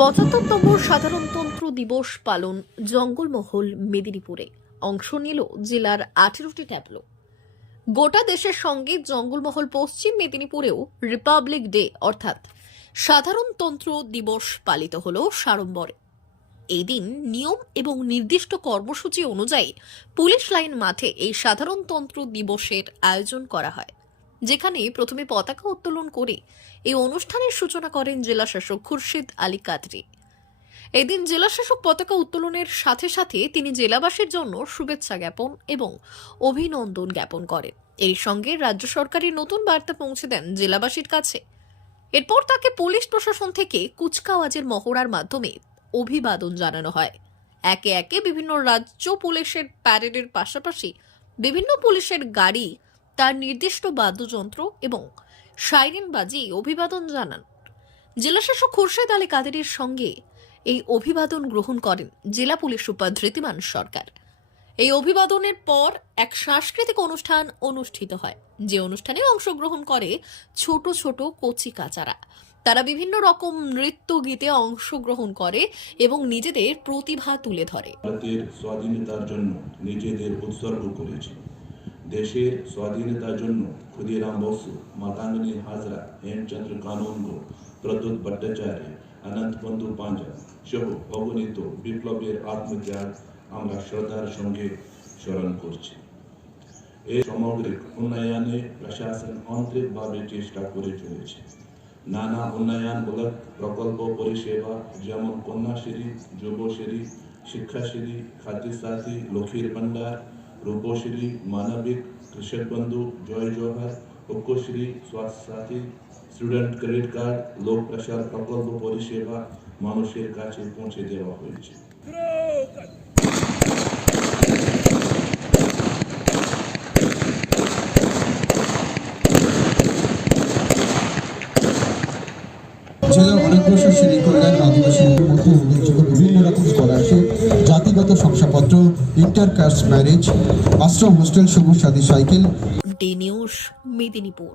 ৭৫তম সাধারণতন্ত্র দিবস পালন জঙ্গলমহল মেদিনীপুরে। অংশ নিল জেলার ১৮টি ট্যাবলো। গোটা দেশের সঙ্গে জঙ্গলমহল পশ্চিম মেদিনীপুরেও রিপাবলিক ডে অর্থাৎ সাধারণতন্ত্র দিবস পালিত হল সাড়ম্বরে। এই দিন নিয়ম এবং নির্দিষ্ট কর্মসূচি অনুযায়ী পুলিশ লাইন মাঠে এই সাধারণতন্ত্র দিবসের আয়োজন করা হয়, যেখানে প্রথমে পতাকা উত্তোলন করে এই অনুষ্ঠানের সূচনা করেন জেলাশাসক খুরশিদ আলী কাদরি। এদিন জেলাশাসক পতাকা উত্তোলনের সাথে সাথে তিনি জেলাবাসীর জন্য শুভেচ্ছা জ্ঞাপন এবং অভিনন্দন জ্ঞাপন করেন। এর সঙ্গে রাজ্য সরকারের নতুন বার্তা পৌঁছে দেন জেলাবাসীর কাছে। এরপর তাকে পুলিশ প্রশাসন থেকে কুচকাওয়াজের মহড়ার মাধ্যমে অভিবাদন জানানো হয়। একে একে বিভিন্ন রাজ্য পুলিশের প্যারেডের পাশাপাশি বিভিন্ন পুলিশের গাড়ি তার নির্দিষ্ট বাদ্যযন্ত্র এবং সাইরেন বাজিয়ে অভিবাদন জানান। জেলাশাসক খুরশিদ আলী কাদেরের সঙ্গে এই অভিবাদন গ্রহণ করেন জেলা পুলিশ সুপার ধৃতিমান সরকার। এই অভিবাদনের পর এক সাংস্কৃতিক অনুষ্ঠান অনুষ্ঠিত হয়, যে অনুষ্ঠানে অংশগ্রহণ করে ছোট ছোট কচি কাচারা। তারা বিভিন্ন রকম নৃত্য গীতে অংশগ্রহণ করে এবং নিজেদের প্রতিভা তুলে ধরে। ভারতের স্বাধীনতার জন্য নিজেদের উৎসর্গ করেছে। দেশের স্বাধীনতার জন্য ক্ষুদিরাম বসু, মাতঙ্গিনী হাজরা, হেমচন্দ্র কানুনগো, প্রদ্যুৎ ভট্টাচার্য, অনন্ত বন্ধু পাঞ্জা সহ অগণিত বিপ্লবের আত্মত্যাগ আমরা শ্রদ্ধার সঙ্গে স্মরণ করছি। এই সামগ্রিক উন্নয়নে প্রশাসন আন্তরিকভাবে চেষ্টা করে চলেছে। নানা উন্নয়নমূলক প্রকল্প পরিষেবা যেমন কন্যাশ্রী, যুবশ্রী, শিক্ষাশ্রী, খাদ্যসাথী, লক্ষ্মীর ভান্ডার, রূপশ্রী, মানবিক, কৃষক বন্ধু, জয় জোহার, ঐক্যশ্রী, স্বাস্থ্য সাথী, স্টুডেন্ট ক্রেডিট কার্ড, লোক প্রসার প্রকল্প পরিষেবা মানুষের কাছে পৌঁছে দেওয়া হয়েছে। জেলার অনেক বছর শ্রেণী কল্যাণ আদিবাসীদের মধ্যে উল্লেখযোগ্য বিভিন্ন রকম স্কলারশিপ, জাতিগত শংসাপত্র, ইন্টারকাস্ট ম্যারেজ, আশ্রম হোস্টেল, সবুজ সাথী সাইকেল। D news, Medinipur.